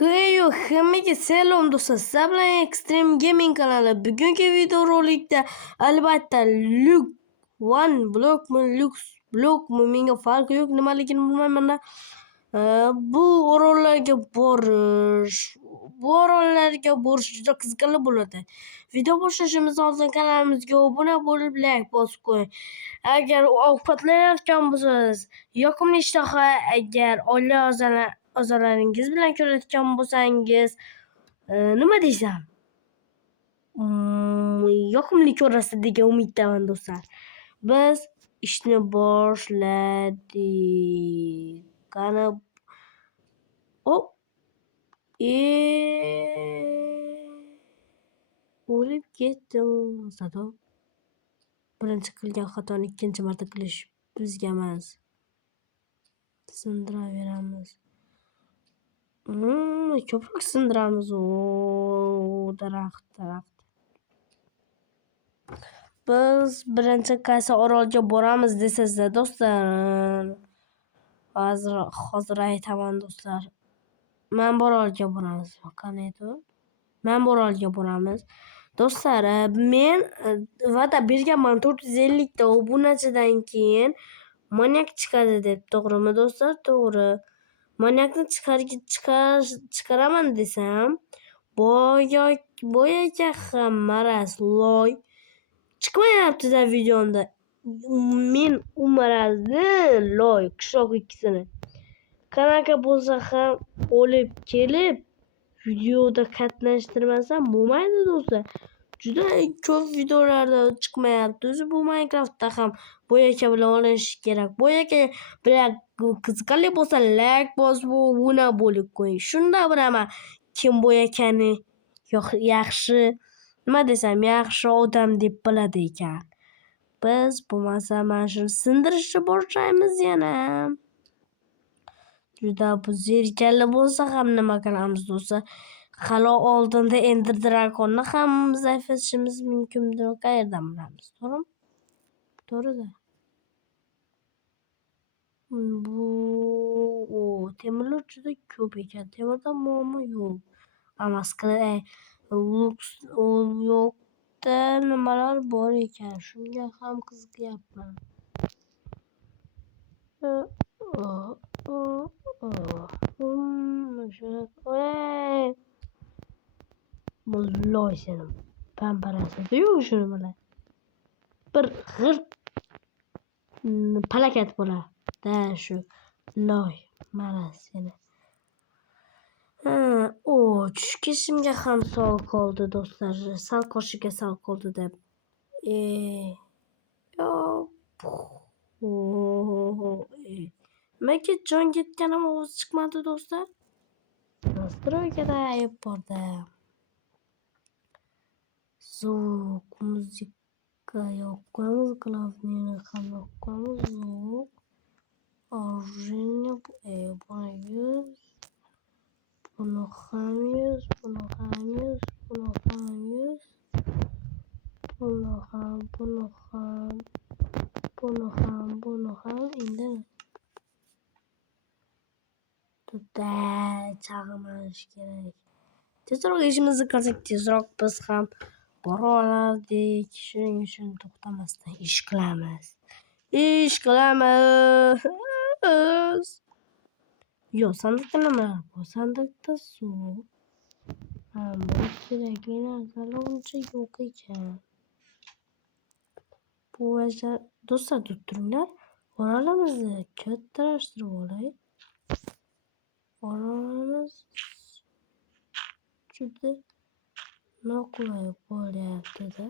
Heyo, hammaga salom do'stlar. Sizlar bilan Extreme Gaming kanali. Bugungi videorolikda albatta Luke One blokmi, Lux blokmi menga farqi yo'q, nimaligini bilmayman. Bu orollarga borish juda qiziqarli bo'ladi. Video boshlashimiz oldin kanalimizga obuna bo'lib, like bosib qo'ying. Agar ovqatlanayotgan bo'lsangiz, yoqimli ishtaha, agar oila a'zolaringiz bilan ko'rayotgan bo'lsangiz, nima desam, yoqimli ko'rasiz degan umiddaman do'stlar. Biz ishni boshladik. Qani o'lib ketdim. Sado. Birinchi qilgan xatoni ikkinchi marta qilish bizga emas. Sindiraveramiz. Ko'proq sindiramiz. Daraxt. Biz birinchi qaysi orolga boramiz desangizlar do'stlar. Hozir aytaman do'stlar. Manborolga boramiz. Qanday? Manborolga boramiz. Do'stlar, men va'da berganman 450 ta obunachidan keyin manyak chiqadi deb, to'g'rimi do'stlar? To'g'ri. Manyakni chiqaraman desam, boyaga ham maraz loy chiqmayapti-da videomda. Men u marazni loy qishloq ikkisini qanaqa bo'lsa ham olib kelib videoda qatnashtirmasam bo'lmaydi do'stlar. Juda ko'p videolarda chiqmayapti. O'zi bu Minecraftda ham boyaka bilan olinishi kerak. Boyaka bilan qiziqarli bo'lsa like bosib, obuna bo'lib qo'ying. Shunda bilaman kim boyakani yaxshi, nima desam, yaxshi odam deb biladi ekan. Biz bo'lmasa mana shuni sindirishni boshlaymiz yana. Juda bu zerikarli bo'lsa ham nima qilamiz do'stlar? Hali oldinda Ender Dragonni ham zaiflatishimiz mumkindir. Qayerdan bilamiz? To'g'rimi? To'g'ri-da. Bu temirlar juda ko'p ekan. Temirdan muammo yo'q. Amaskada yo'qda nimalar bor ekan. Shunga ham qiziqyapman. Loy seni pamparasi yo'q shuni bilan. Bir g'irt palakat bo'ladi shu loy maraz seni. Tushkishimga ham sal qoldi do'stlar. Sal qoshiga sal qoldi deb. Nimaga jon ketganim ovoz chiqmadi do'stlar? Nastroykada ayb borda. Звук, muzika yoqamiz, glavniyni ham yoqamiz. Звук. Оружие, buni 100. Buni ham 100, buni ham 100, buni ham 100. Buni ham endi tutda chaqmash kerak. Tezroq ishimizni qilsak, tezroq biz ham bora olardik. Shuning uchun to'xtamasdan ish qilamiz. Yo'q, sandiqda nima? Bu sandiqda suv. Bu kerakli narsalar uncha yo'q ekan. Bu do'stlar, turinglar. Orolimizni kattalashtirib olay. Orolimiz juda noqulay bo'lyapti-da.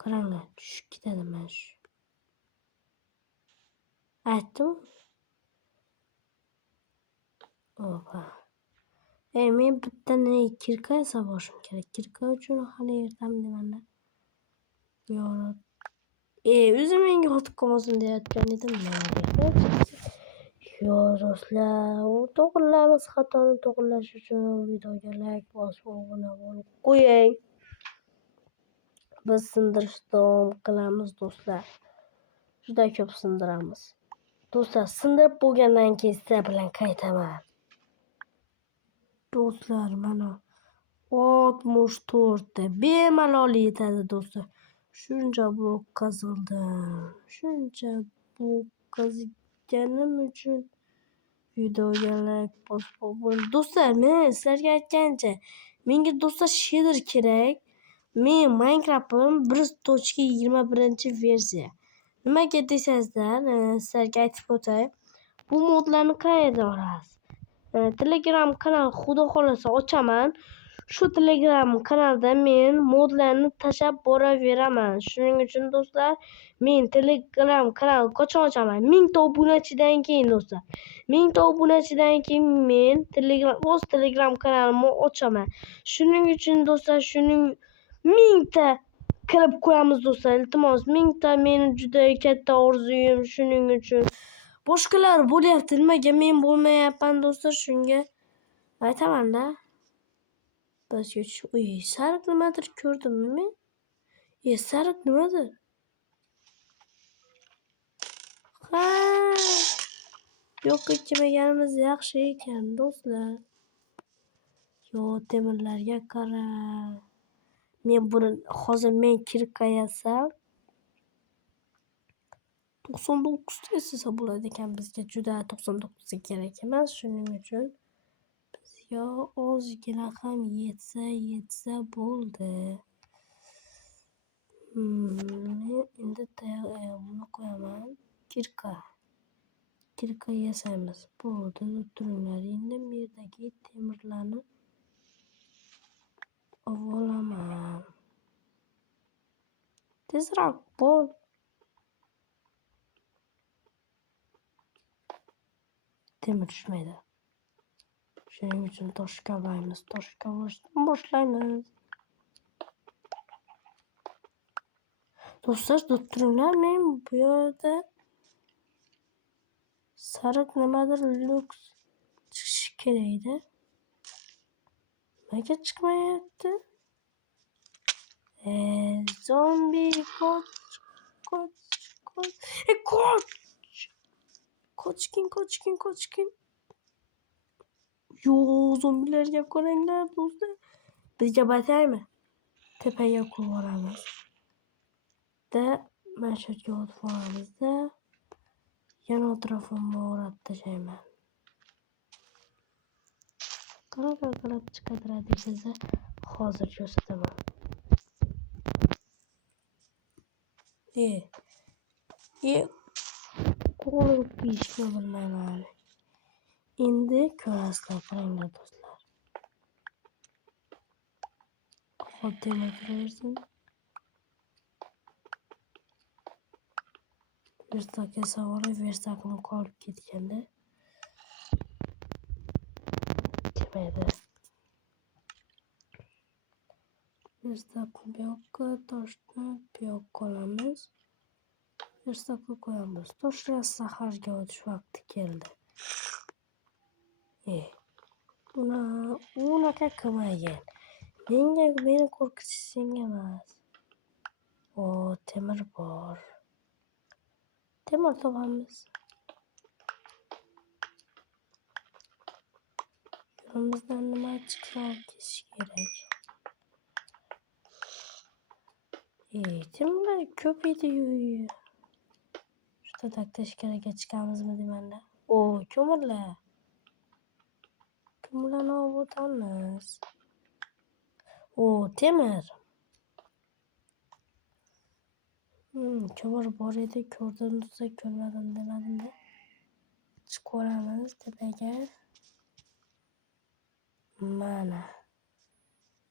Qaranglar, tushib ketadi mana shu. Aytdim. Men bitta kirka yasab olishim kerak. Kirka uchun hali ertam demanlar. O'zim menga o'tib qolmasin deyotgan edim. Do'stlar, to'g'rilamiz. Xatoni to'g'rilash uchun videoga like bosib, obuna bo'lib qo'ying. Biz sindirishni davom qilamiz do'stlar. Juda ko'p sindiramiz. Do'stlar, sindirib bo'lgandan keyin sizlar bilan qaytaman. Do'stlar, mana 64 ta bemalol yetadi do'stlar. Shuncha blok qazildim. Shuncha blok qazganim uchun videoga like bosib do'stlar, men sizlarga aytgancha, menga do'stlar shader kerak. Men Minecraft'im 1.21 nimaga desangizlar, sizlarga aytib o'tay. Bu modlarni qayerdan olasiz? Telegram kanal xudo xolasa ochaman. Shu Telegram kanalda men modlarni tashab boraveraman. Shuning uchun do'stlar, men Telegram kanal qachon ochaman? 1000 ta obunachidan keyin do'stlar. 1000 ta obunachidan keyin men o'z Telegram kanalimni ochaman. Shuning uchun do'stlar, 1000 ta kirib qo'yamiz do'stlar. Iltimos 1000 ta meni juda katta orzuyim. Shuning uchun boshqalar bo'lyapti, nimaga men bo'lmayapman do'stlar? Shunga aytaman-da. Uy, sariq nimadir ko'rdimmi men? Sariq nimadir? Ha! Yo'q, kelmaganimiz yaxshi ekan do'stlar. Yo, temirlarga qara. Men buni hozir kirib qayasam 99 ta esa bo'ladi ekan, bizga juda 99 ta kerak emas, shuning uchun bizga ozgina ham yetsa bo'ldi. Men endi buni qo'yaman. Kirka yasaymiz. Bo'ldi, turinglar. Endi bu yerdagi temirlarni olaman. Tezroq bo'l. Temir tushmaydi. Shuning uchun tosh kavlaymiz. Tosh kavlashdan boshlaymiz. Do'stlar, turinglar, men bu yerda sariq nimadir luks chiqishi kerak edi. Nimaga chiqmayapti? Zombi qoch. Qochkin. Yo, zombilarga qaranglar do'stlar. Bizga bataymi? Tepaga qo'yib olamiz. Mana shu yerga o'tib olamiz-da. Yana atrofimni o'rab tashlayman. Qanaqa chiqadiradi desa, hozir ko'rsataman. Qo'lib ishni bilmayman. Endi ko'rasizlar, qaranglar do'stlar. Xo'p, turaversin. Verstakka savoli, verstakni qolib ketganda. Kelmaydi. Verstakni bu yoqqa, toshni bu yoqqa olamiz. Verstakni qo'yamiz. Toshga saharga o'tish vaqti keldi. Unaqa qilmagin. Meni qo'rqitish senga emas. Temir bor. Temir topamiz. Yo'limizdan nima chiqsa ketish kerak. Temirlar ko'p edi-yu. Shu tashqariga chiqamizmi demanda. Ko'mirlar. Ko'mirlarni olib o'tamiz. Temir. Ko'mir bor edi, ko'rdim desa ko'rmadim demadim-da. Chiqib olamiz tepaga. Mana.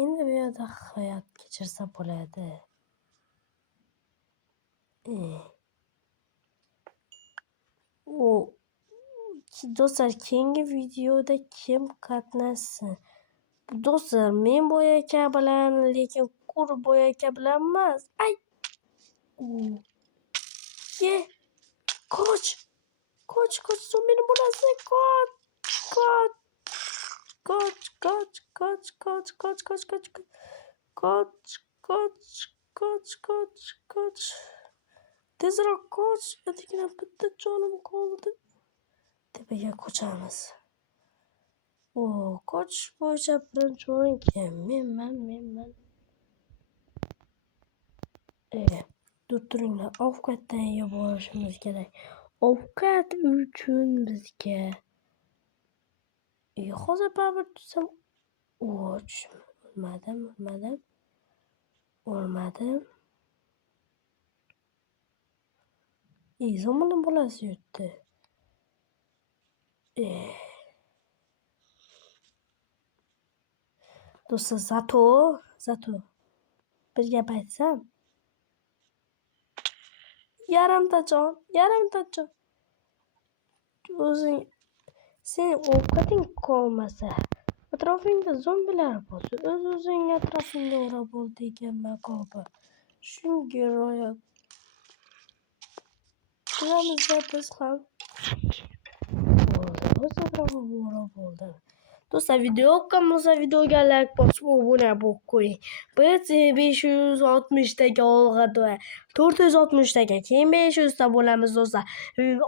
Endi bu yerda hayot kechirsa bo'ladi. Do'stlar, keyingi videoda kim qatnashsin? Do'stlar, men bo'yaka bilan, lekin qur bo'yaka bilan emas. Qoch, zombini bo'lasi, qoch. Tezroq qoch, atigina bitta jonim qoldi. Tepaga qochamiz. Qochish bo'yicha birinchi o'ringa menman. Dur turinglar, ovqatdan yeb olishimiz kerak. Ovqat uchun bizga hozir baribir tursam o'lmadim. Zamonning bolasi yutdi. Do'stlar, zato bir gap aytsam, yarimta jon. O'zing sening ovqating qolmasa, atrofingda zombilar bo'lsa, o'zing atrofingga o'rab ol degan maqoli. Shunga rioya qilamizda biz ham. O'z atrofimga o'rab oldim. Do'stlar, video yoqqan bo'lsa, videoga like bosib, obuna bo'lib qo'ying. Biz 560 taga olg'ada 460 taga, keyin 500 ta bo'lamiz do'stlar.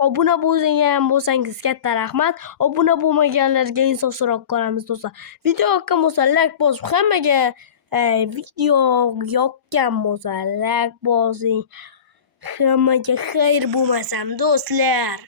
Obuna bo'lgan bo'lsangiz katta rahmat. Obuna bo'lmaganlarga insof so'rab qolamiz do'stlar. Video yoqqan bo'lsa, like bosib, hammaga video yoqqan bo'lsa, like bosing. Hammaga xayr bo'lmasam do'stlar.